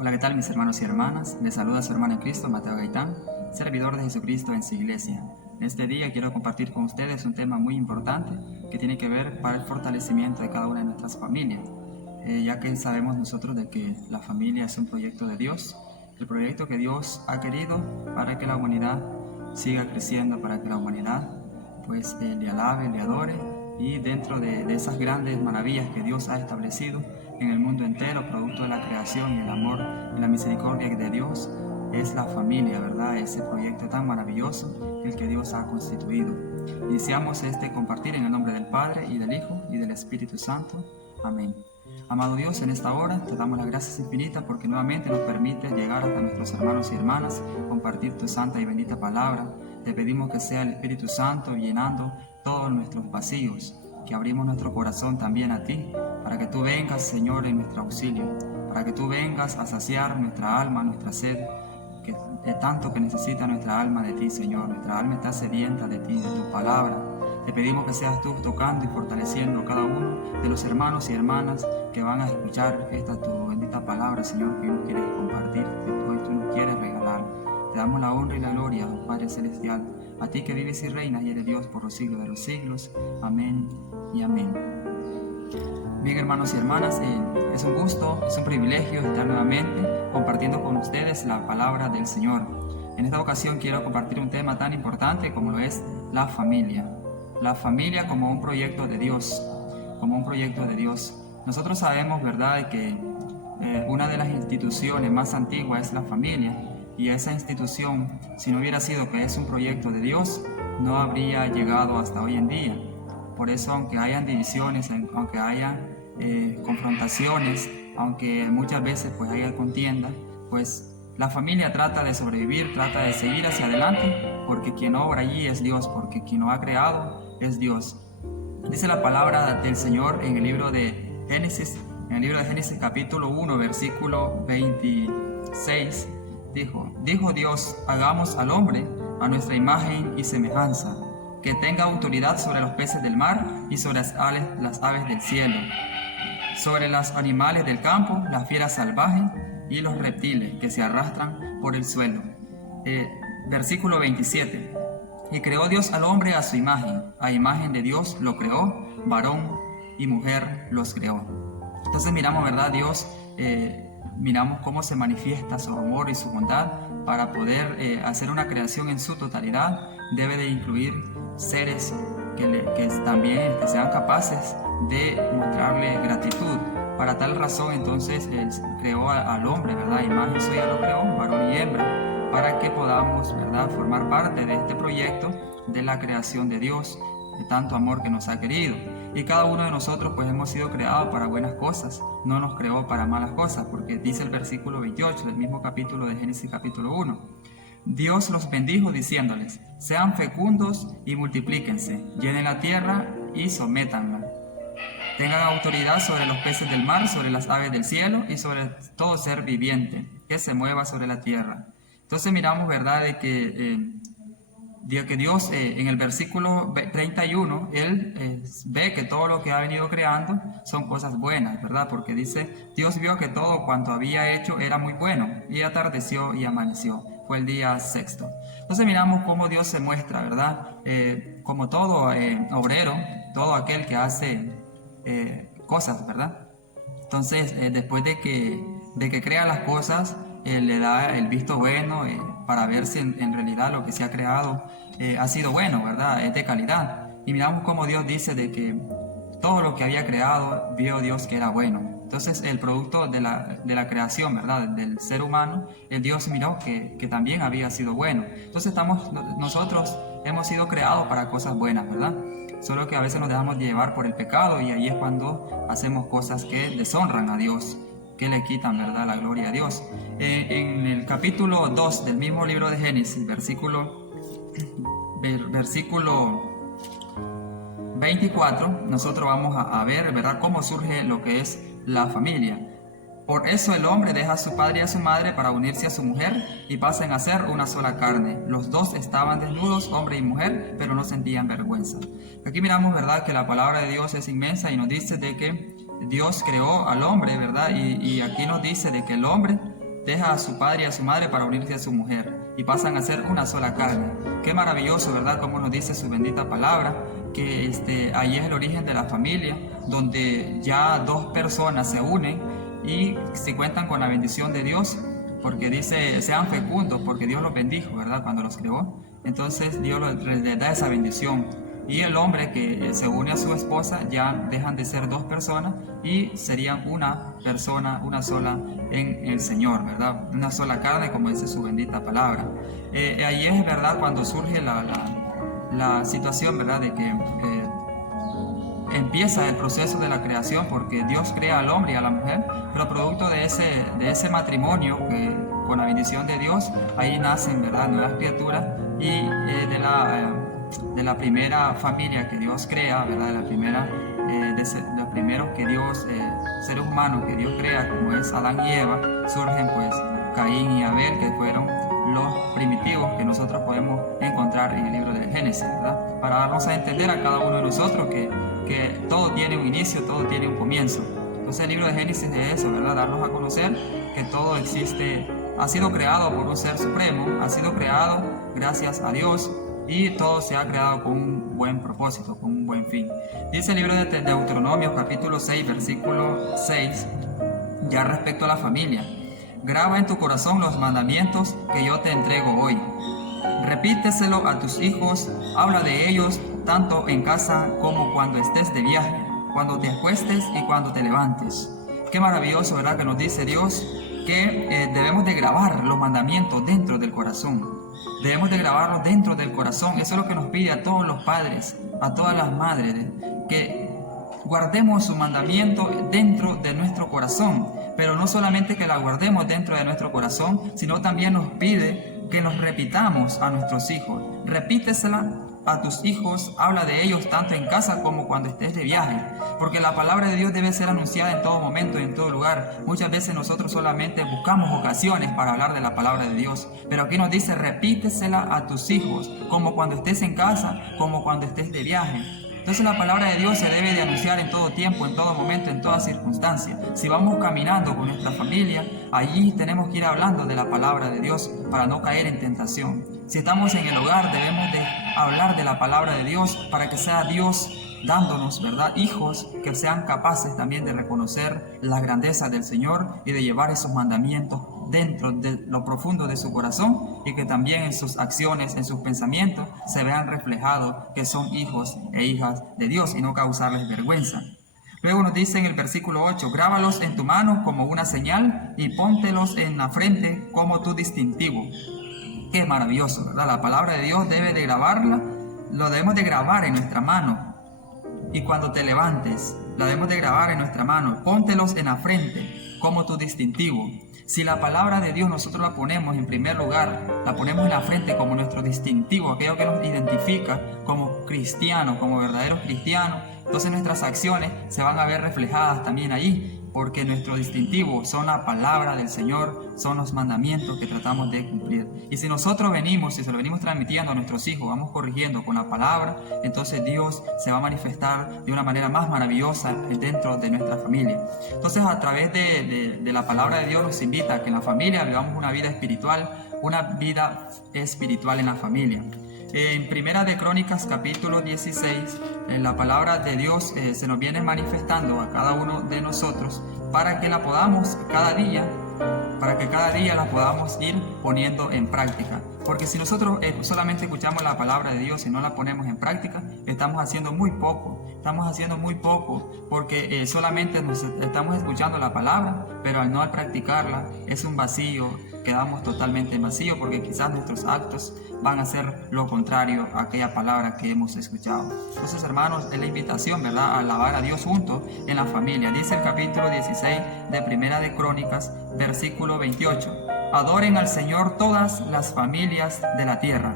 Hola, ¿qué tal mis hermanos y hermanas? Les saluda su hermano en Cristo, Mateo Gaitán, servidor de Jesucristo en su iglesia. En este día quiero compartir con ustedes un tema muy importante que tiene que ver para el fortalecimiento de cada una de nuestras familias, ya que sabemos nosotros de que la familia es un proyecto de Dios, el proyecto que Dios ha querido para que la humanidad siga creciendo, para que la humanidad pues le alabe, le adore, y dentro de esas grandes maravillas que Dios ha establecido en el mundo entero, producto de la creación y el amor y la misericordia de Dios, es la familia, ¿verdad? Ese proyecto tan maravilloso el que Dios ha constituido. Iniciamos compartir en el nombre del Padre y del Hijo y del Espíritu Santo. Amén. Amado Dios, en esta hora te damos las gracias infinitas porque nuevamente nos permite llegar hasta nuestros hermanos y hermanas, compartir tu santa y bendita palabra. Te pedimos que sea el Espíritu Santo llenando todos nuestros vacíos, que abrimos nuestro corazón también a ti, para que tú vengas, Señor, en nuestro auxilio, para que tú vengas a saciar nuestra alma, nuestra sed, que tanto que necesita nuestra alma de ti, Señor. Nuestra alma está sedienta de ti, de tu palabra. Te pedimos que seas tú tocando y fortaleciendo a cada uno de los hermanos y hermanas que van a escuchar esta tu bendita palabra, Señor, que tú quieres compartir, que hoy tú nos quieres regalar. Te damos la honra y la gloria, oh Padre Celestial, a ti que vives y reinas y eres Dios por los siglos de los siglos. Amén y amén. Bien, hermanos y hermanas, es un gusto, es un privilegio estar nuevamente compartiendo con ustedes la palabra del Señor. En esta ocasión quiero compartir un tema tan importante como lo es la familia. La familia como un proyecto de Dios, como un proyecto de Dios. Nosotros sabemos, ¿verdad?, que una de las instituciones más antiguas es la familia, y esa institución, si no hubiera sido que es un proyecto de Dios, no habría llegado hasta hoy en día. Por eso, aunque hayan divisiones, aunque haya confrontaciones, aunque muchas veces pues haya contienda, pues la familia trata de sobrevivir, trata de seguir hacia adelante, porque quien obra allí es Dios, porque quien lo ha creado es Dios. Dice la palabra del Señor en el libro de Génesis, capítulo 1, versículo 26, dijo Dios: hagamos al hombre a nuestra imagen y semejanza, que tenga autoridad sobre los peces del mar y sobre las aves del cielo, sobre los animales del campo, las fieras salvajes y los reptiles que se arrastran por el suelo. Versículo 27. Y creó Dios al hombre a su imagen, a imagen de Dios lo creó, varón y mujer los creó. Entonces miramos, ¿verdad? Dios, miramos cómo se manifiesta su amor y su bondad para poder hacer una creación en su totalidad. Debe de incluir seres que también sean capaces de mostrarle gratitud. Para tal razón, entonces, Él creó al hombre, ¿verdad? Imagen suya lo creó, varón y hembra, para que podamos, ¿verdad?, formar parte de este proyecto de la creación de Dios, de tanto amor que nos ha querido. Y cada uno de nosotros pues hemos sido creados para buenas cosas, no nos creó para malas cosas, porque dice el versículo 28 del mismo capítulo de Génesis capítulo 1. Dios los bendijo diciéndoles: sean fecundos y multiplíquense, llenen la tierra y sométanla. Tengan autoridad sobre los peces del mar, sobre las aves del cielo y sobre todo ser viviente que se mueva sobre la tierra. Entonces miramos, ¿verdad?, de que Dios en el versículo 31, Él ve que todo lo que ha venido creando son cosas buenas, ¿verdad? Porque dice: Dios vio que todo cuanto había hecho era muy bueno, y atardeció y amaneció. Fue el día sexto. Entonces miramos cómo Dios se muestra, ¿verdad? Como todo obrero, todo aquel que hace cosas, ¿verdad? Entonces, después de que crea las cosas, le da el visto bueno para ver si en realidad lo que se ha creado ha sido bueno, ¿verdad? Es de calidad. Y miramos cómo Dios dice de que todo lo que había creado vio Dios que era bueno. Entonces, el producto de la creación, ¿verdad?, del ser humano, el Dios miró que también había sido bueno. Entonces, nosotros hemos sido creados para cosas buenas, ¿verdad? Solo que a veces nos dejamos llevar por el pecado, y ahí es cuando hacemos cosas que deshonran a Dios, que le quitan, ¿verdad?, la gloria a Dios. En el capítulo 2 del mismo libro de Génesis, versículo 24, nosotros vamos a ver, ¿verdad?, cómo surge lo que es la familia. Por eso el hombre deja a su padre y a su madre para unirse a su mujer, y pasan a ser una sola carne. Los dos estaban desnudos, hombre y mujer, pero no sentían vergüenza. Aquí miramos, ¿verdad?, que la palabra de Dios es inmensa y nos dice de que Dios creó al hombre, ¿verdad? Y aquí nos dice de que el hombre deja a su padre y a su madre para unirse a su mujer y pasan a ser una sola carne. Qué maravilloso, ¿verdad? Como nos dice su bendita palabra, que ahí es el origen de la familia, donde ya dos personas se unen y se cuentan con la bendición de Dios, porque dice, sean fecundos, porque Dios los bendijo, ¿verdad? Cuando los creó. Entonces Dios les da esa bendición. Y el hombre que se une a su esposa ya dejan de ser dos personas y serían una persona, una sola en el Señor, ¿verdad? Una sola carne, como dice su bendita palabra. Ahí es, ¿verdad?, cuando surge la situación, ¿verdad?, de que empieza el proceso de la creación, porque Dios crea al hombre y a la mujer, pero producto de ese matrimonio, con la bendición de Dios, ahí nacen, ¿verdad?, nuevas criaturas, y de la primera familia que Dios crea, ¿verdad?, de los primeros que Dios, seres humanos que Dios crea, como es Adán y Eva, surgen pues Caín y Abel, que fueron los primitivos que nosotros podemos encontrar en el libro del Génesis, ¿verdad?, para darnos a entender a cada uno de nosotros que todo tiene un inicio, todo tiene un comienzo. Entonces el libro de Génesis es de eso, ¿verdad?, darnos a conocer que todo existe, ha sido creado por un ser supremo, ha sido creado gracias a Dios, y todo se ha creado con un buen propósito, con un buen fin. Dice el libro de Deuteronomio capítulo 6, versículo 6, ya respecto a la familia: graba en tu corazón los mandamientos que yo te entrego hoy. Repíteselo a tus hijos, habla de ellos tanto en casa como cuando estés de viaje, cuando te acuestes y cuando te levantes. Qué maravilloso, ¿verdad?, que nos dice Dios que debemos de grabar los mandamientos dentro del corazón. Debemos de grabarlos dentro del corazón. Eso es lo que nos pide a todos los padres, a todas las madres, que guardemos su mandamiento dentro de nuestro corazón. Pero no solamente que la guardemos dentro de nuestro corazón, sino también nos pide que nos repitamos a nuestros hijos. Repítesela a tus hijos, habla de ellos tanto en casa como cuando estés de viaje, porque la palabra de Dios debe ser anunciada en todo momento y en todo lugar. Muchas veces nosotros solamente buscamos ocasiones para hablar de la palabra de Dios, pero aquí nos dice: repítesela a tus hijos, como cuando estés en casa, como cuando estés de viaje. Entonces la palabra de Dios se debe de anunciar en todo tiempo, en todo momento, en toda circunstancia. Si vamos caminando con nuestra familia, allí tenemos que ir hablando de la palabra de Dios para no caer en tentación. Si estamos en el hogar, debemos de hablar de la palabra de Dios para que sea Dios dándonos, ¿verdad?, hijos que sean capaces también de reconocer la grandeza del Señor y de llevar esos mandamientos dentro de lo profundo de su corazón, y que también en sus acciones, en sus pensamientos, se vean reflejados que son hijos e hijas de Dios y no causarles vergüenza. Luego nos dice en el versículo 8: grábalos en tu mano como una señal y póntelos en la frente como tu distintivo. Qué maravilloso, ¿verdad? La palabra de Dios debe de grabarla, lo debemos de grabar en nuestra mano. Y cuando te levantes, la debemos de grabar en nuestra mano. Póntelos en la frente como tu distintivo. Si la palabra de Dios nosotros la ponemos en primer lugar, la ponemos en la frente como nuestro distintivo, aquello que nos identifica como cristianos, como verdaderos cristianos, entonces nuestras acciones se van a ver reflejadas también allí, porque nuestro distintivo son la palabra del Señor, son los mandamientos que tratamos de cumplir. Y si nosotros venimos, y se lo venimos transmitiendo a nuestros hijos, vamos corrigiendo con la palabra, entonces Dios se va a manifestar de una manera más maravillosa dentro de nuestra familia. Entonces, a través de la palabra de Dios nos invita a que en la familia vivamos una vida espiritual en la familia. En Primera de Crónicas capítulo 16, la palabra de Dios se nos viene manifestando a cada uno de nosotros para que la podamos cada día la podamos ir poniendo en práctica. Porque si nosotros solamente escuchamos la palabra de Dios y no la ponemos en práctica, estamos haciendo muy poco, porque solamente nos estamos escuchando la palabra, pero al no practicarla es un vacío, quedamos totalmente en vacío, porque quizás nuestros actos van a ser lo contrario a aquella palabra que hemos escuchado. Entonces, hermanos, es la invitación, ¿verdad?, a alabar a Dios juntos en la familia. Dice el capítulo 16 de Primera de Crónicas, versículo 28: adoren al Señor todas las familias de la tierra.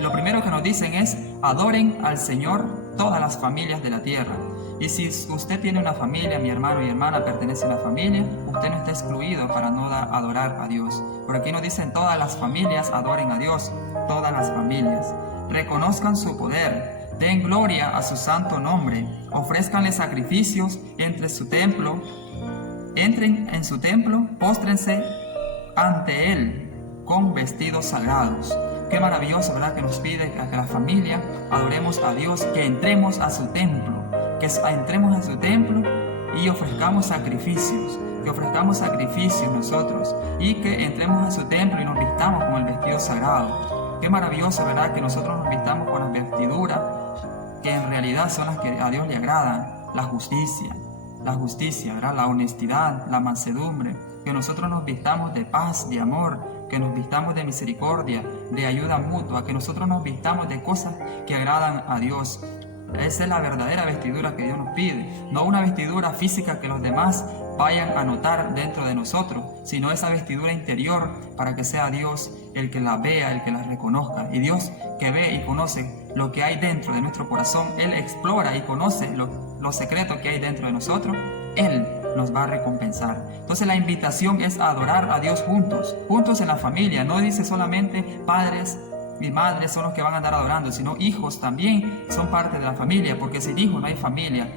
Lo primero que nos dicen es: adoren al Señor todas las familias de la tierra. Y si usted tiene una familia, mi hermano y hermana pertenece a una familia, usted no está excluido para no adorar a Dios. Por aquí nos dicen: todas las familias adoren a Dios, todas las familias. Reconozcan su poder, den gloria a su santo nombre, ofrézcanle sacrificios entre su templo, entren en su templo, póstrense ante Él con vestidos sagrados. Qué maravilloso, ¿verdad? Que nos pide a que la familia adoremos a Dios, que entremos a su templo, que entremos a su templo y ofrezcamos sacrificios, nosotros, y que entremos a su templo y nos vistamos con el vestido sagrado. Qué maravilloso, ¿verdad? Que nosotros nos vistamos con las vestiduras que en realidad son las que a Dios le agradan. La justicia, ¿verdad? La honestidad, la mansedumbre, que nosotros nos vistamos de paz, de amor, que nos vistamos de misericordia, de ayuda mutua, que nosotros nos vistamos de cosas que agradan a Dios. Esa es la verdadera vestidura que Dios nos pide, no una vestidura física que los demás vayan a notar dentro de nosotros, sino esa vestidura interior para que sea Dios el que la vea, el que la reconozca. Y Dios, que ve y conoce lo que hay dentro de nuestro corazón, Él explora y conoce los secretos que hay dentro de nosotros, Él nos va a recompensar. Entonces la invitación es a adorar a Dios juntos en la familia. No dice solamente padres y madres son los que van a andar adorando, sino hijos también son parte de la familia, porque sin hijos no hay familia.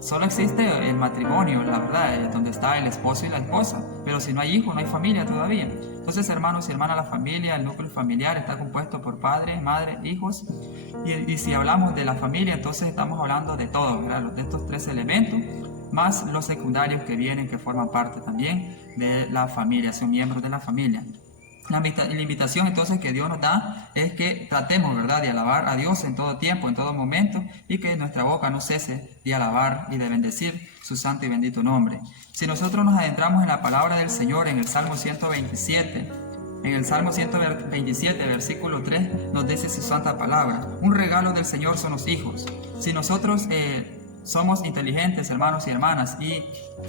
Solo existe el matrimonio, la verdad, donde está el esposo y la esposa, pero si no hay hijos no hay familia todavía. Entonces, hermanos y hermanas, la familia, el núcleo familiar está compuesto por padres, madres, hijos, y si hablamos de la familia, entonces estamos hablando de todo, ¿verdad? De estos tres elementos, más los secundarios que vienen, que forman parte también de la familia, son miembros de la familia. La invitación entonces que Dios nos da es que tratemos, ¿verdad?, de alabar a Dios en todo tiempo, en todo momento, y que nuestra boca no cese de alabar y de bendecir su santo y bendito nombre. Si nosotros nos adentramos en la palabra del Señor, en el Salmo 127, versículo 3, nos dice su santa palabra: un regalo del Señor son los hijos. Si nosotros somos inteligentes, hermanos y hermanas, y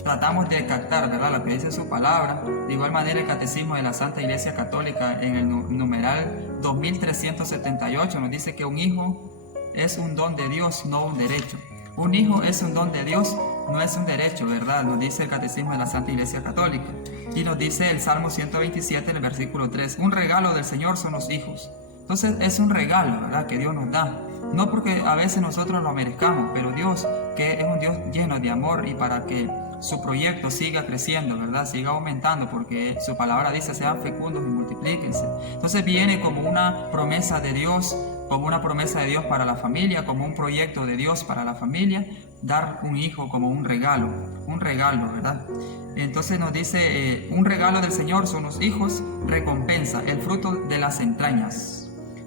tratamos de captar, ¿verdad?, lo que dice su palabra. De igual manera, el Catecismo de la Santa Iglesia Católica, en el numeral 2378, nos dice que un hijo es un don de Dios, no un derecho. Un hijo es un don de Dios, no es un derecho, ¿verdad? Nos dice el Catecismo de la Santa Iglesia Católica. Y nos dice el Salmo 127, en el versículo 3, un regalo del Señor son los hijos. Entonces es un regalo, ¿verdad?, que Dios nos da. No porque a veces nosotros lo merezcamos, pero Dios, que es un Dios lleno de amor, y para que su proyecto siga creciendo, ¿verdad?, siga aumentando, porque su palabra dice: sean fecundos y multiplíquense. Entonces viene como una promesa de Dios, para la familia, como un proyecto de Dios para la familia, dar un hijo como un regalo, ¿verdad? Entonces nos dice, un regalo del Señor son los hijos, recompensa, el fruto de las entrañas.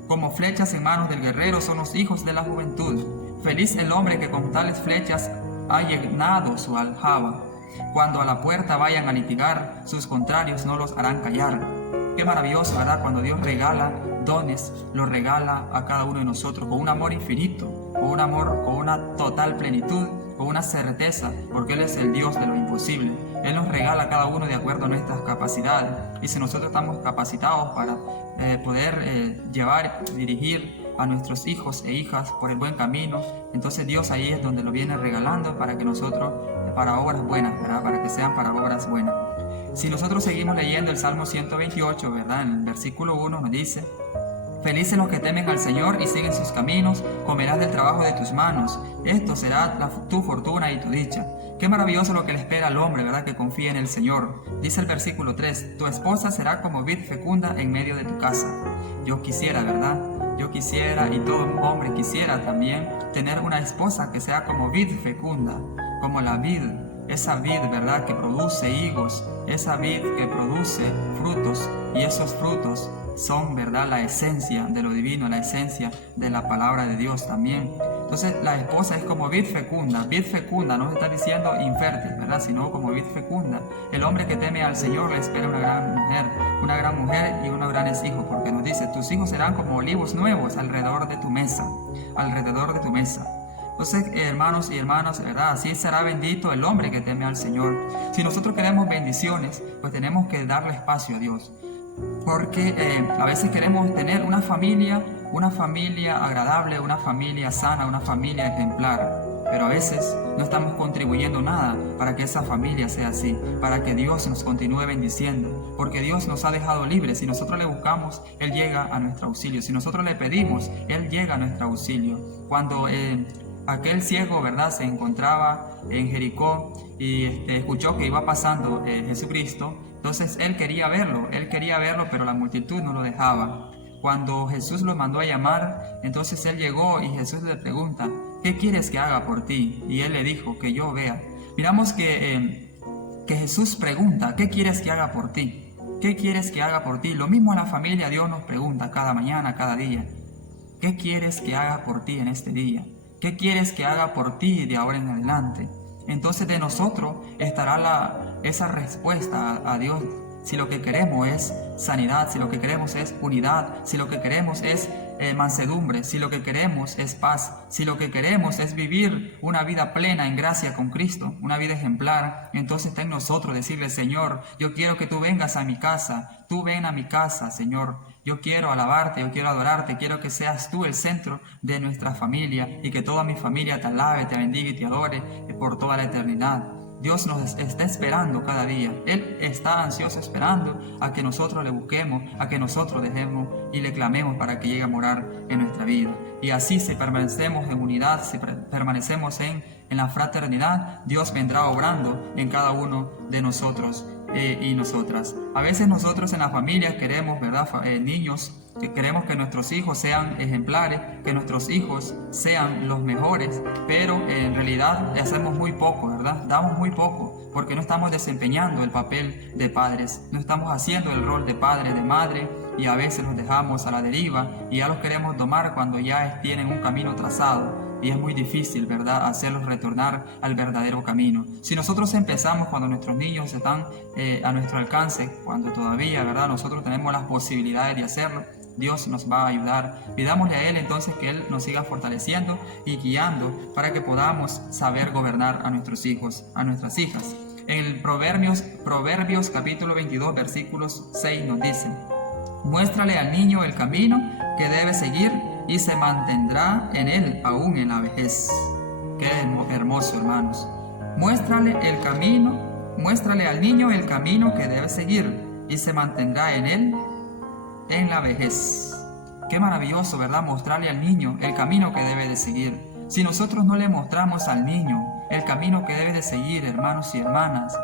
Como flechas en manos del guerrero son los hijos de la juventud. Feliz el hombre que con tales flechas ha llenado su aljaba. Cuando a la puerta vayan a litigar, sus contrarios no los harán callar. Qué maravilloso, ¿verdad? Cuando Dios regala dones, los regala a cada uno de nosotros con un amor infinito, con un amor, con una total plenitud, con una certeza, porque Él es el Dios de lo imposible. Él nos regala a cada uno de acuerdo a nuestras capacidades, y si nosotros estamos capacitados para poder llevar, dirigir a nuestros hijos e hijas por el buen camino, entonces Dios ahí es donde lo viene regalando para que nosotros, para obras buenas, ¿verdad?, para que sean para obras buenas. Si nosotros seguimos leyendo el Salmo 128, ¿verdad?, en el versículo 1 nos dice: felices los que temen al Señor y siguen sus caminos, comerás del trabajo de tus manos, esto será tu fortuna y tu dicha. Qué maravilloso lo que le espera al hombre, ¿verdad?, que confía en el Señor. Dice el versículo 3, tu esposa será como vid fecunda en medio de tu casa. Yo quisiera, ¿verdad?, yo quisiera, y todo hombre quisiera también, tener una esposa que sea como vid fecunda, como la vid, esa vid, ¿verdad?, que produce higos, esa vid que produce frutos, y esos frutos son, ¿verdad?, la esencia de lo divino, la esencia de la palabra de Dios también. Entonces la esposa es como vid fecunda no se está diciendo infértil, ¿verdad?, sino como vid fecunda. El hombre que teme al Señor le espera una gran mujer y unos grandes hijos, porque nos dice: tus hijos serán como olivos nuevos alrededor de tu mesa. Entonces, hermanos y hermanas, ¿verdad?, así será bendito el hombre que teme al Señor. Si nosotros queremos bendiciones, pues tenemos que darle espacio a Dios. Porque a veces queremos tener una familia agradable, una familia sana, una familia ejemplar, pero a veces no estamos contribuyendo nada para que esa familia sea así, para que Dios nos continúe bendiciendo, porque Dios nos ha dejado libres. Si nosotros le buscamos, Él llega a nuestro auxilio. Si nosotros le pedimos, Él llega a nuestro auxilio. Cuando aquel ciego, ¿verdad?, se encontraba en Jericó y escuchó que iba pasando Jesucristo, Entonces él quería verlo, pero la multitud no lo dejaba. Cuando Jesús lo mandó a llamar, entonces él llegó y Jesús le pregunta, ¿qué quieres que haga por ti? Y él le dijo, que yo vea. Miramos que Jesús pregunta, ¿qué quieres que haga por ti? ¿Qué quieres que haga por ti? Lo mismo en la familia Dios nos pregunta cada mañana, cada día. ¿Qué quieres que haga por ti en este día? ¿Qué quieres que haga por ti de ahora en adelante? Entonces de nosotros estará esa respuesta a Dios. Si lo que queremos es sanidad, si lo que queremos es unidad, si lo que queremos es mansedumbre, si lo que queremos es paz, si lo que queremos es vivir una vida plena en gracia con Cristo, una vida ejemplar, entonces está en nosotros decirle, Señor, yo quiero que tú vengas a mi casa, tú ven a mi casa, Señor. Yo quiero alabarte, yo quiero adorarte, quiero que seas tú el centro de nuestra familia y que toda mi familia te alabe, te bendiga y te adore por toda la eternidad. Dios nos está esperando cada día. Él está ansioso esperando a que nosotros le busquemos, a que nosotros dejemos y le clamemos para que llegue a morar en nuestra vida. Y así si permanecemos en unidad, si permanecemos en la fraternidad, Dios vendrá obrando en cada uno de nosotros y nosotras. A veces nosotros en la familia queremos, ¿verdad? Niños, que queremos que nuestros hijos sean ejemplares, que nuestros hijos sean los mejores, pero en realidad hacemos muy poco, ¿verdad? Damos muy poco, porque no estamos desempeñando el papel de padres, no estamos haciendo el rol de padre, de madre, y a veces los dejamos a la deriva y ya los queremos domar cuando ya tienen un camino trazado. Y es muy difícil, ¿verdad?, hacerlos retornar al verdadero camino. Si nosotros empezamos cuando nuestros niños están a nuestro alcance, cuando todavía, ¿verdad?, nosotros tenemos las posibilidades de hacerlo, Dios nos va a ayudar. Pidámosle a Él entonces que Él nos siga fortaleciendo y guiando para que podamos saber gobernar a nuestros hijos, a nuestras hijas. En el Proverbios capítulo 22, versículos 6 nos dice, muéstrale al niño el camino que debe seguir y se mantendrá en él aún en la vejez. Qué hermoso, hermanos. Muéstrale al niño el camino que debe seguir y se mantendrá en él en la vejez. Qué maravilloso, ¿verdad? Mostrarle al niño el camino que debe de seguir. Si nosotros no le mostramos al niño el camino que debe de seguir, hermanos y hermanas,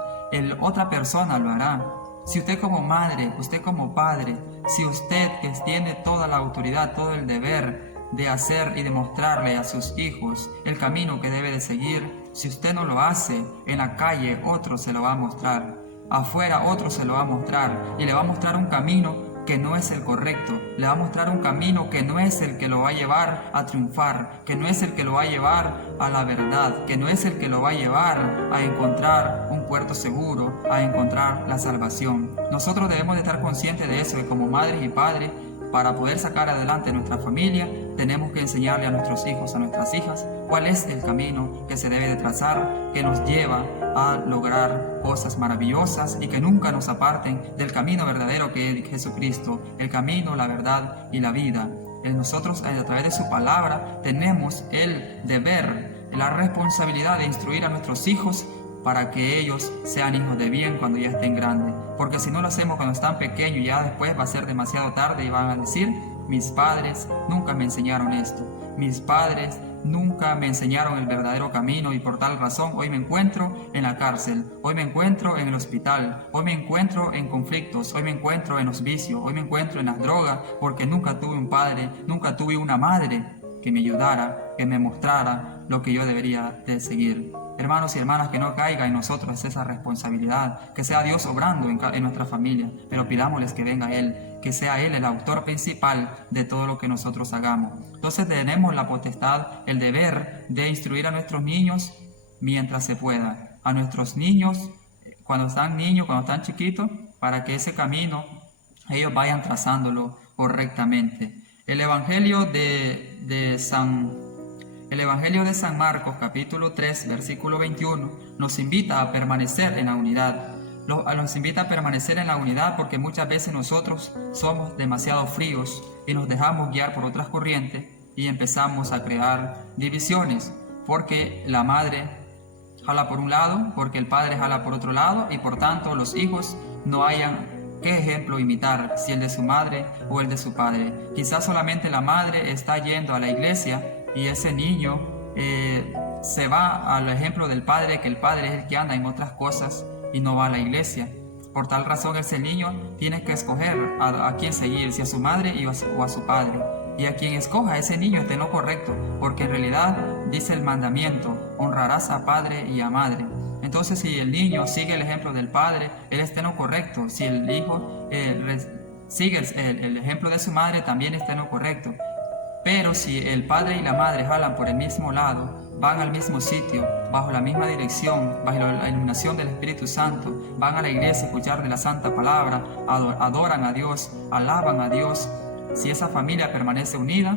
otra persona lo hará. Si usted como madre, usted como padre, si usted que tiene toda la autoridad, todo el deber de hacer y de mostrarle a sus hijos el camino que debe de seguir, si usted no lo hace, en la calle otro se lo va a mostrar, afuera otro se lo va a mostrar y le va a mostrar un camino que no es el correcto, le va a mostrar un camino que no es el que lo va a llevar a triunfar, que no es el que lo va a llevar a la verdad, que no es el que lo va a llevar a encontrar un puerto seguro, a encontrar la salvación. Nosotros debemos de estar conscientes de eso, que como madres y padres, para poder sacar adelante nuestra familia, tenemos que enseñarle a nuestros hijos, a nuestras hijas, cuál es el camino que se debe de trazar, que nos lleva a lograr cosas maravillosas y que nunca nos aparten del camino verdadero que es Jesucristo, el camino, la verdad y la vida. Nosotros a través de su palabra tenemos el deber, la responsabilidad de instruir a nuestros hijos para que ellos sean hijos de bien cuando ya estén grandes. Porque si no lo hacemos cuando están pequeños, ya después va a ser demasiado tarde y van a decir, mis padres nunca me enseñaron esto, mis padres nunca me enseñaron el verdadero camino y por tal razón hoy me encuentro en la cárcel, hoy me encuentro en el hospital, hoy me encuentro en conflictos, hoy me encuentro en los vicios, hoy me encuentro en las drogas, porque nunca tuve un padre, nunca tuve una madre que me ayudara, que me mostrara lo que yo debería de seguir. Hermanos y hermanas, que no caiga en nosotros esa responsabilidad, que sea Dios obrando en nuestra familia, pero pidámosles que venga Él, que sea Él el autor principal de todo lo que nosotros hagamos. Entonces tenemos la potestad, el deber de instruir a nuestros niños mientras se pueda, a nuestros niños cuando están chiquitos, para que ese camino ellos vayan trazándolo correctamente. El Evangelio de San Marcos, capítulo 3, versículo 21, nos invita a permanecer en la unidad. Nos invita a permanecer en la unidad porque muchas veces nosotros somos demasiado fríos y nos dejamos guiar por otras corrientes y empezamos a crear divisiones porque la madre jala por un lado, porque el padre jala por otro lado y por tanto los hijos no hayan qué ejemplo imitar, si el de su madre o el de su padre. Quizás solamente la madre está yendo a la iglesia y ese niño se va al ejemplo del padre, que el padre es el que anda en otras cosas y no va a la iglesia. Por tal razón ese niño tiene que escoger a quién seguir, si a su madre o a su padre. Y a quien escoja ese niño esté en lo correcto, porque en realidad dice el mandamiento: honrarás a padre y a madre. Entonces, si el niño sigue el ejemplo del padre, él está en lo correcto. Si el hijo sigue el ejemplo de su madre, también está en lo correcto. Pero si el padre y la madre jalan por el mismo lado, van al mismo sitio, bajo la misma dirección, bajo la iluminación del Espíritu Santo, van a la iglesia a escuchar de la Santa Palabra, adoran a Dios, alaban a Dios, si esa familia permanece unida,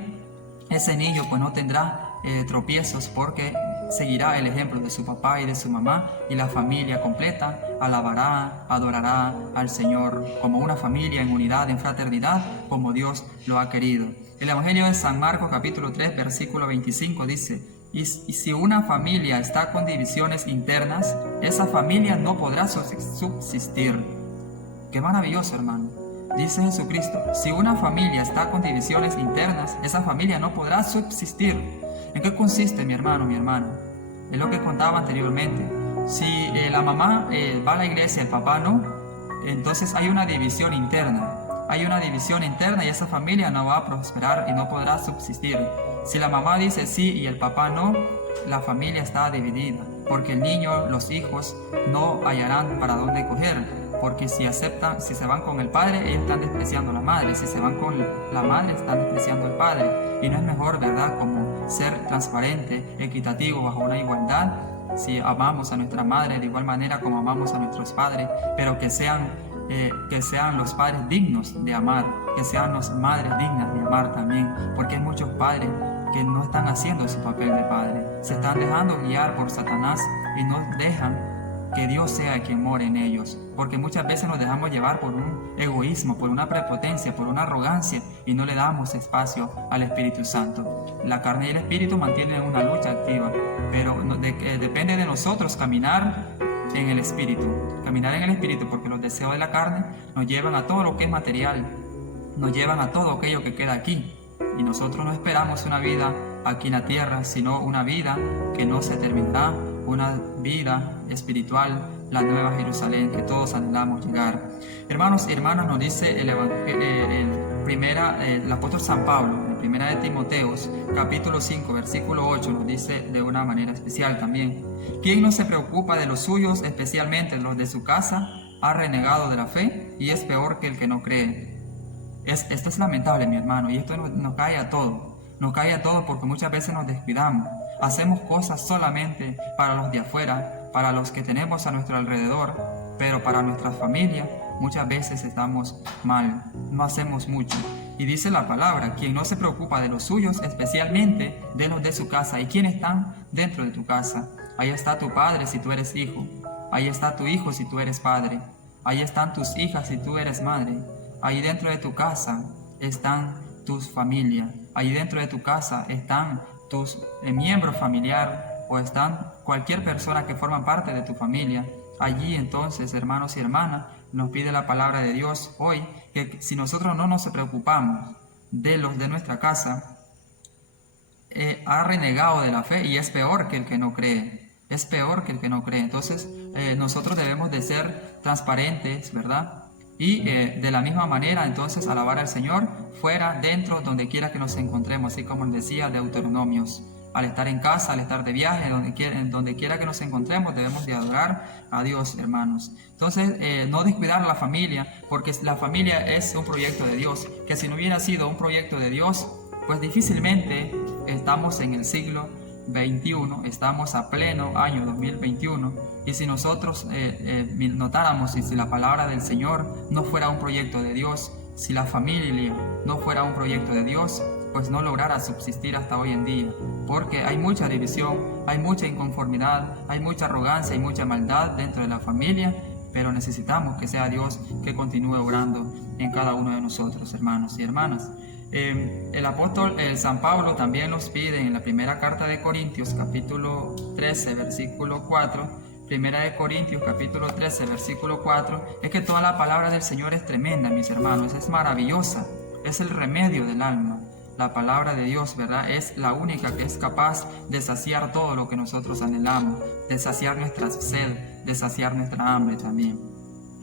ese niño pues no tendrá tropiezos, porque seguirá el ejemplo de su papá y de su mamá, y la familia completa alabará, adorará al Señor como una familia en unidad, en fraternidad, como Dios lo ha querido. El Evangelio de San Marcos capítulo 3 versículo 25 dice: y si una familia está con divisiones internas, esa familia no podrá subsistir. Qué maravilloso, hermano. Dice Jesucristo: si una familia está con divisiones internas, esa familia no podrá subsistir. ¿En qué consiste, mi hermano, mi hermana? Es lo que contaba anteriormente. Si la mamá va a la iglesia, el papá no, entonces hay una división interna. Hay una división interna y esa familia no va a prosperar y no podrá subsistir. Si la mamá dice sí y el papá no, la familia está dividida, porque el niño, los hijos, no hallarán para dónde coger, porque si se van con el padre, ellos están despreciando a la madre, si se van con la madre, están despreciando al padre, y no es mejor, ¿verdad?, como ser transparente, equitativo, bajo una igualdad, si amamos a nuestra madre de igual manera como amamos a nuestros padres, pero que sean los padres dignos de amar, que sean las madres dignas de amar también, porque hay muchos padres que no están haciendo su papel de padre, se están dejando guiar por Satanás y no dejan que Dios sea quien more en ellos, porque muchas veces nos dejamos llevar por un egoísmo, por una prepotencia, por una arrogancia, y no le damos espacio al Espíritu Santo. La carne y el Espíritu mantienen una lucha activa, pero depende de nosotros caminar en el Espíritu, porque los deseos de la carne nos llevan a todo lo que es material, nos llevan a todo aquello que queda aquí, y nosotros no esperamos una vida aquí en la tierra, sino una vida que no se terminará, una vida espiritual, la nueva Jerusalén que todos anhelamos llegar. Hermanos y hermanas, nos dice el apóstol San Pablo, en primera de Timoteos, capítulo 5, versículo 8, nos dice de una manera especial también: quien no se preocupa de los suyos, especialmente los de su casa, ha renegado de la fe y es peor que el que no cree. Esto es lamentable, mi hermano, y esto nos cae a todos. Nos cae a todos porque muchas veces nos descuidamos. Hacemos cosas solamente para los de afuera, para los que tenemos a nuestro alrededor, pero para nuestra familia muchas veces estamos mal, no hacemos mucho. Y dice la palabra: quien no se preocupa de los suyos, especialmente de los de su casa. ¿Y quiénes están dentro de tu casa? Ahí está tu padre si tú eres hijo, ahí está tu hijo si tú eres padre, ahí están tus hijas si tú eres madre, ahí dentro de tu casa están tus familias, ahí dentro de tu casa están tus miembros familiares, o están cualquier persona que forma parte de tu familia. Allí entonces, hermanos y hermanas, nos pide la palabra de Dios hoy que si nosotros no nos preocupamos de los de nuestra casa, ha renegado de la fe y es peor que el que no cree. Es peor que el que no cree. Entonces nosotros debemos de ser transparentes, ¿verdad? Y de la misma manera entonces alabar al Señor fuera, dentro, donde quiera que nos encontremos, así como decía Deuteronomios. Al estar en casa, al estar de viaje, donde quiera que nos encontremos, debemos de adorar a Dios, hermanos. Entonces, no descuidar a la familia, porque la familia es un proyecto de Dios, que si no hubiera sido un proyecto de Dios, pues difícilmente estamos en el siglo XXI, estamos a pleno año 2021, y si nosotros notáramos, y si la palabra del Señor no fuera un proyecto de Dios, si la familia no fuera un proyecto de Dios, pues no lograra subsistir hasta hoy en día, porque hay mucha división, hay mucha inconformidad, hay mucha arrogancia y mucha maldad dentro de la familia, pero necesitamos que sea Dios que continúe obrando en cada uno de nosotros, hermanos y hermanas. El apóstol San Pablo también nos pide en la primera carta de Corintios, capítulo 13, versículo 4, Primera de Corintios, capítulo 13, versículo 4, es que toda la palabra del Señor es tremenda, mis hermanos, es maravillosa, es el remedio del alma. La palabra de Dios, ¿verdad?, es la única que es capaz de saciar todo lo que nosotros anhelamos, de saciar nuestra sed, de saciar nuestra hambre también.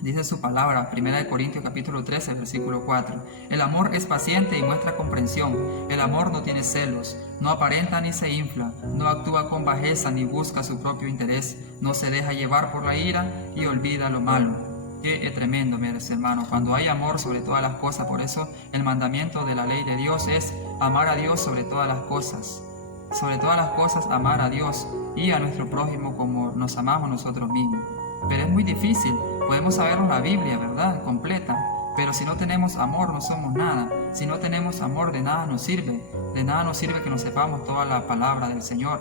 Dice su palabra, 1 Corintios capítulo 13, versículo 4. El amor es paciente y muestra comprensión. El amor no tiene celos, no aparenta ni se infla, no actúa con bajeza ni busca su propio interés, no se deja llevar por la ira y olvida lo malo. Qué tremendo, mis hermanos, cuando hay amor sobre todas las cosas. Por eso el mandamiento de la ley de Dios es amar a Dios sobre todas las cosas. Sobre todas las cosas amar a Dios y a nuestro prójimo como nos amamos nosotros mismos. Pero es muy difícil. Podemos sabernos la Biblia, ¿verdad? Completa. Pero si no tenemos amor no somos nada. Si no tenemos amor de nada nos sirve. De nada nos sirve que nos sepamos toda la palabra del Señor.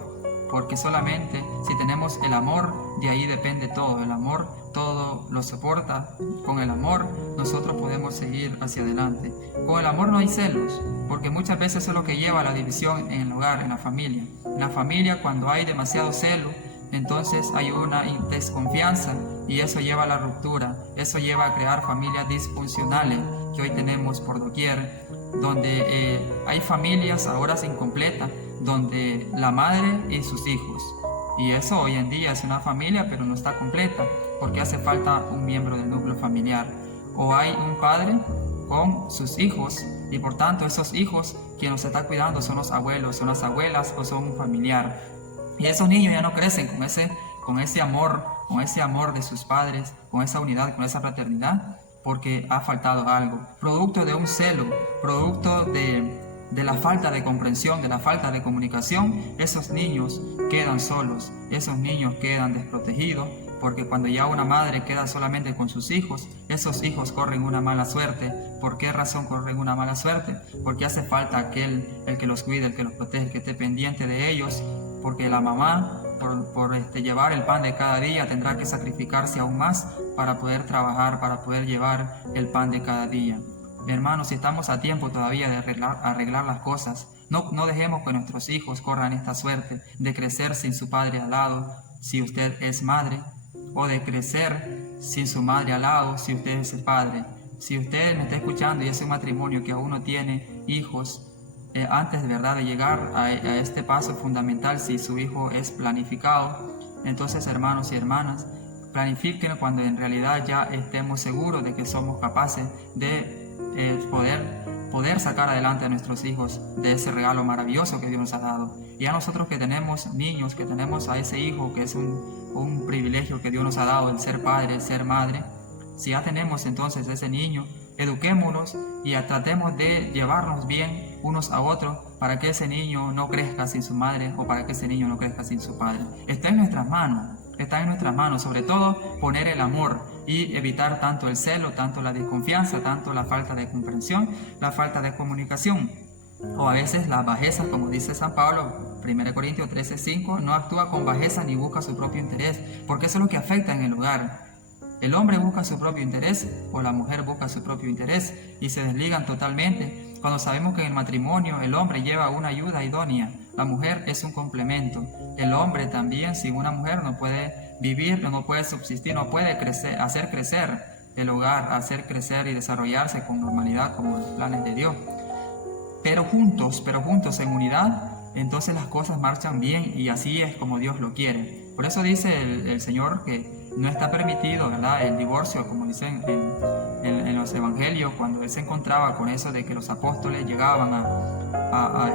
Porque solamente si tenemos el amor, de ahí depende todo. El amor todo lo soporta. Con el amor nosotros podemos seguir hacia adelante. Con el amor no hay celos. Porque muchas veces eso es lo que lleva a la división en el hogar, en la familia. En la familia cuando hay demasiado celo, entonces hay una desconfianza y eso lleva a la ruptura, eso lleva a crear familias disfuncionales que hoy tenemos por doquier, donde hay familias ahora incompletas, donde la madre y sus hijos, y eso hoy en día es una familia pero no está completa, porque hace falta un miembro del núcleo familiar, o hay un padre con sus hijos y por tanto esos hijos quien los está cuidando son los abuelos, son las abuelas o son un familiar. Y esos niños ya no crecen con ese amor de sus padres, con esa unidad, con esa fraternidad, porque ha faltado algo. Producto de un celo, producto de la falta de comprensión, de la falta de comunicación, esos niños quedan solos, esos niños quedan desprotegidos, porque cuando ya una madre queda solamente con sus hijos, esos hijos corren una mala suerte. ¿Por qué razón corren una mala suerte? Porque hace falta el que los cuide, el que los protege, el que esté pendiente de ellos, porque la mamá, por llevar el pan de cada día, tendrá que sacrificarse aún más para poder trabajar, para poder llevar el pan de cada día. Mi hermano, si estamos a tiempo todavía de arreglar las cosas, no dejemos que nuestros hijos corran esta suerte de crecer sin su padre al lado, si usted es madre, o de crecer sin su madre al lado, si usted es el padre. Si usted me está escuchando y es un matrimonio que aún no tiene hijos, antes de verdad de llegar a este paso fundamental, si su hijo es planificado, entonces hermanos y hermanas, planifiquen cuando en realidad ya estemos seguros de que somos capaces de poder sacar adelante a nuestros hijos de ese regalo maravilloso que Dios nos ha dado. Y a nosotros que tenemos niños, que tenemos a ese hijo, que es un privilegio que Dios nos ha dado, el ser padre, el ser madre, si ya tenemos entonces ese niño, eduquémonos y tratemos de llevarnos bien unos a otros para que ese niño no crezca sin su madre o para que ese niño no crezca sin su padre. Está en nuestras manos, sobre todo poner el amor y evitar tanto el celo, tanto la desconfianza, tanto la falta de comprensión, la falta de comunicación. O a veces las bajezas, como dice San Pablo, 1 Corintios 13:5, no actúa con bajeza ni busca su propio interés, porque eso es lo que afecta en el hogar. El hombre busca su propio interés o la mujer busca su propio interés y se desligan totalmente cuando sabemos que en el matrimonio el hombre lleva una ayuda idónea, la mujer es un complemento. El hombre también sin una mujer no puede vivir, no puede subsistir, no puede hacer crecer el hogar, hacer crecer y desarrollarse con normalidad como los planes de Dios. Pero juntos en unidad, entonces las cosas marchan bien y así es como Dios lo quiere. Por eso dice el Señor que no está permitido, ¿verdad?, el divorcio, como dicen en los evangelios, cuando Él se encontraba con eso de que los apóstoles llegaban a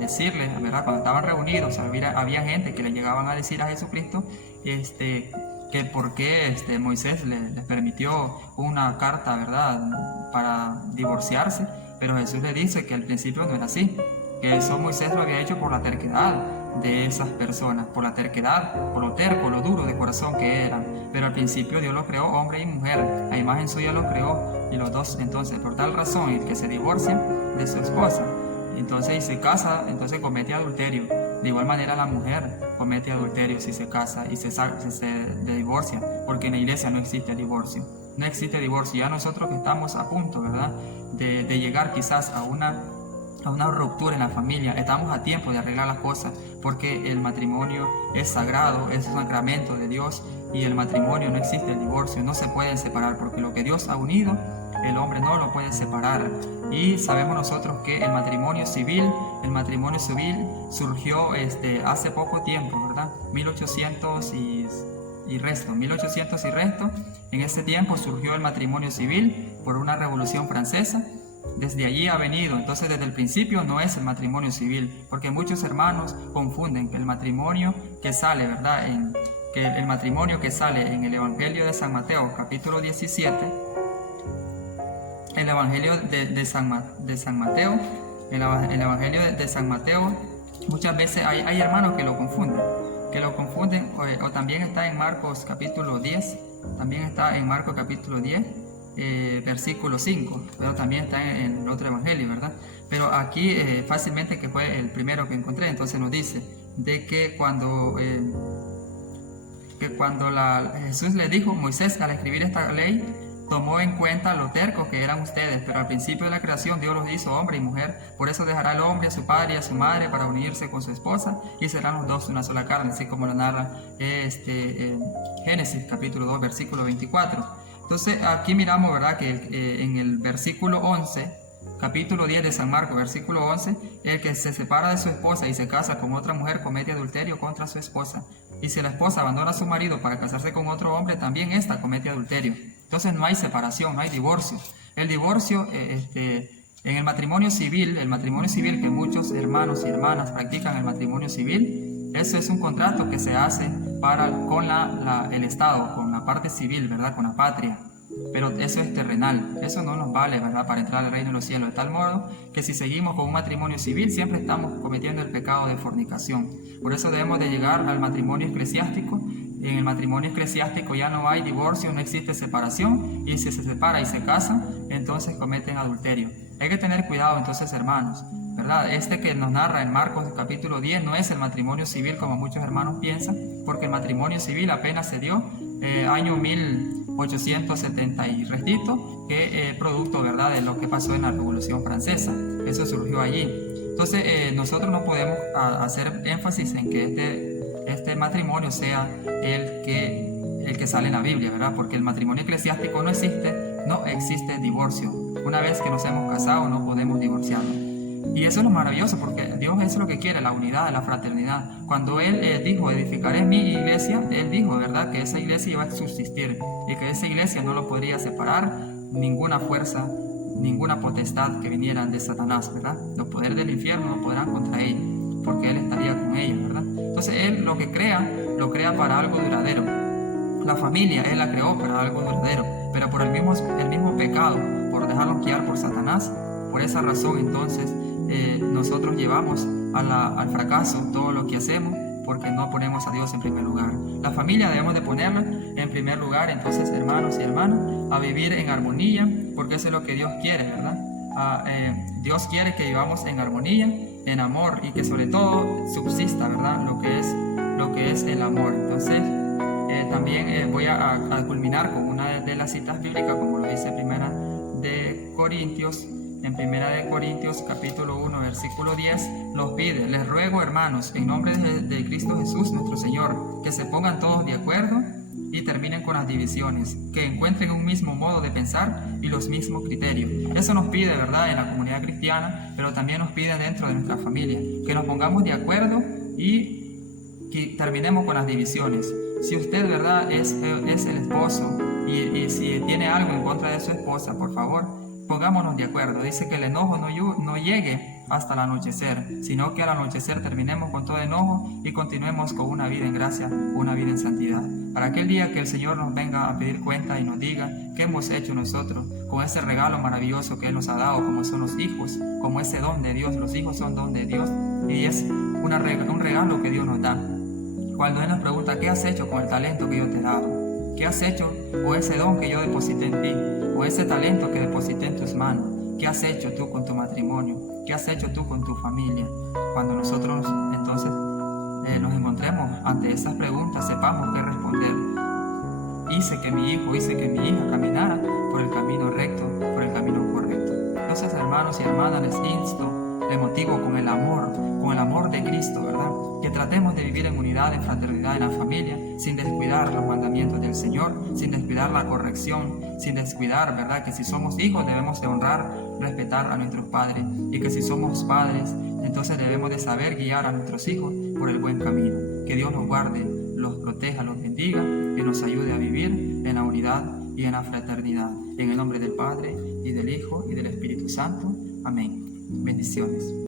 decirle, ¿verdad?, cuando estaban reunidos, había gente que le llegaban a decir a Jesucristo que por qué Moisés les permitió una carta, ¿verdad?, para divorciarse, pero Jesús le dice que al principio no era así, que eso Moisés lo había hecho por la terquedad de esas personas, por la terquedad, por lo terco, lo duro de corazón que eran. Pero al principio Dios los creó hombre y mujer, a imagen suya los creó, y los dos entonces por tal razón el que se divorcia de su esposa, entonces y se casa, entonces comete adulterio. De igual manera la mujer comete adulterio si se casa y se divorcia, porque en la iglesia no existe divorcio. No existe divorcio. Ya nosotros que estamos a punto, ¿verdad?, de llegar quizás a una ruptura en la familia, estamos a tiempo de arreglar las cosas, porque el matrimonio es sagrado, es un sacramento de Dios, y el matrimonio no existe el divorcio, no se pueden separar, porque lo que Dios ha unido, el hombre no lo puede separar. Y sabemos nosotros que el matrimonio civil surgió hace poco tiempo, ¿verdad? 1800 y y resto, 1800 y resto. En ese tiempo surgió el matrimonio civil por una revolución francesa. Desde allí ha venido, entonces desde el principio no es el matrimonio civil, porque muchos hermanos confunden que el matrimonio que sale, ¿verdad? El matrimonio que sale en el Evangelio de San Mateo, capítulo 17, el Evangelio de San Mateo, el Evangelio de San Mateo, muchas veces hay hermanos que lo confunden, o también está en Marcos capítulo 10, versículo 5, pero también está en el otro evangelio, ¿verdad? Pero aquí fácilmente, que fue el primero que encontré, entonces nos dice de que cuando Jesús le dijo, Moisés al escribir esta ley tomó en cuenta lo tercos que eran ustedes, pero al principio de la creación Dios los hizo hombre y mujer, por eso dejará el hombre a su padre y a su madre para unirse con su esposa y serán los dos una sola carne, así como lo narra Génesis capítulo 2 versículo 24. Entonces aquí miramos, ¿verdad?, que en el versículo 11, capítulo 10 de San Marcos, versículo 11, el que se separa de su esposa y se casa con otra mujer comete adulterio contra su esposa. Y si la esposa abandona a su marido para casarse con otro hombre, también ésta comete adulterio. Entonces no hay separación, no hay divorcio. El divorcio, en el matrimonio civil, que muchos hermanos y hermanas practican el matrimonio civil, eso es un contrato que se hace con el Estado, con la parte civil, ¿verdad?, con la patria. Pero eso es terrenal, eso no nos vale, ¿verdad?, para entrar al reino de los cielos, de tal modo que si seguimos con un matrimonio civil siempre estamos cometiendo el pecado de fornicación. Por eso debemos de llegar al matrimonio eclesiástico. En el matrimonio eclesiástico ya no hay divorcio, no existe separación, y si se separa y se casan, entonces cometen adulterio. Hay que tener cuidado entonces, hermanos, ¿verdad? Que nos narra en Marcos capítulo 10 no es el matrimonio civil como muchos hermanos piensan, porque el matrimonio civil apenas se dio año 1870 y restito, que producto, ¿verdad?, de lo que pasó en la Revolución Francesa. Eso surgió allí. Entonces nosotros no podemos hacer énfasis en que este matrimonio sea el que sale en la Biblia, ¿verdad? Porque el matrimonio eclesiástico no existe divorcio. Una vez que nos hemos casado no podemos divorciarnos. Y eso es lo maravilloso, porque Dios eso es lo que quiere, la unidad, la fraternidad. Cuando Él dijo, edificaré mi iglesia, Él dijo, ¿verdad?, que esa iglesia iba a subsistir y que esa iglesia no lo podría separar ninguna fuerza, ninguna potestad que viniera de Satanás, ¿verdad? Los poderes del infierno no podrán contra ella, porque Él estaría con ellos, ¿verdad? Entonces Él lo que crea, lo crea para algo duradero. La familia Él la creó para algo duradero, pero por el mismo pecado, por dejarnos guiar por Satanás, por esa razón entonces nosotros llevamos al fracaso todo lo que hacemos, porque no ponemos a Dios en primer lugar. La familia debemos de ponerla en primer lugar, entonces, hermanos y hermanas, a vivir en armonía, porque eso es lo que Dios quiere, ¿verdad? Dios quiere que vivamos en armonía, en amor, y que sobre todo subsista, ¿verdad?, lo que es el amor. Entonces también voy a culminar con una de las citas bíblicas, como lo dice en Primera de Corintios capítulo 1 versículo 10, nos pide: les ruego, hermanos, en nombre de Cristo Jesús nuestro Señor, que se pongan todos de acuerdo y terminen con las divisiones, que encuentren un mismo modo de pensar y los mismos criterios. Eso nos pide, ¿verdad?, en la comunidad cristiana, pero también nos pide dentro de nuestra familia, que nos pongamos de acuerdo y que terminemos con las divisiones. Si usted, ¿verdad?, es el esposo y si tiene algo en contra de su esposa, por favor, pongámonos de acuerdo. Dice que el enojo no llegue hasta el anochecer, sino que al anochecer terminemos con todo enojo y continuemos con una vida en gracia, una vida en santidad. Para aquel día que el Señor nos venga a pedir cuenta y nos diga qué hemos hecho nosotros con ese regalo maravilloso que Él nos ha dado, como son los hijos, como ese don de Dios. Los hijos son don de Dios y es un regalo que Dios nos da. Cuando Él nos pregunta: ¿qué has hecho con el talento que yo te he dado? ¿Qué has hecho con ese don que yo deposité en ti? ¿O ese talento que deposité en tus manos? ¿Qué has hecho tú con tu matrimonio? ¿Qué has hecho tú con tu familia? Cuando nosotros entonces nos encontremos ante esas preguntas, sepamos qué responder. Hice que mi hijo, hice que mi hija caminara por el camino recto, por el camino correcto. Entonces, hermanos y hermanas, les insto, les motivo con el amor de Cristo, ¿verdad? Que tratemos de vivir en unidad, en fraternidad, en la familia, sin descuidar los mandamientos del Señor, sin descuidar la corrección, sin descuidar, ¿verdad?, que si somos hijos debemos de honrar, respetar a nuestros padres, y que si somos padres, entonces debemos de saber guiar a nuestros hijos por el buen camino. Que Dios nos guarde, los proteja, los bendiga. y nos ayude a vivir en la unidad y en la fraternidad. En el nombre del Padre, y del Hijo, y del Espíritu Santo. Amén. Bendiciones.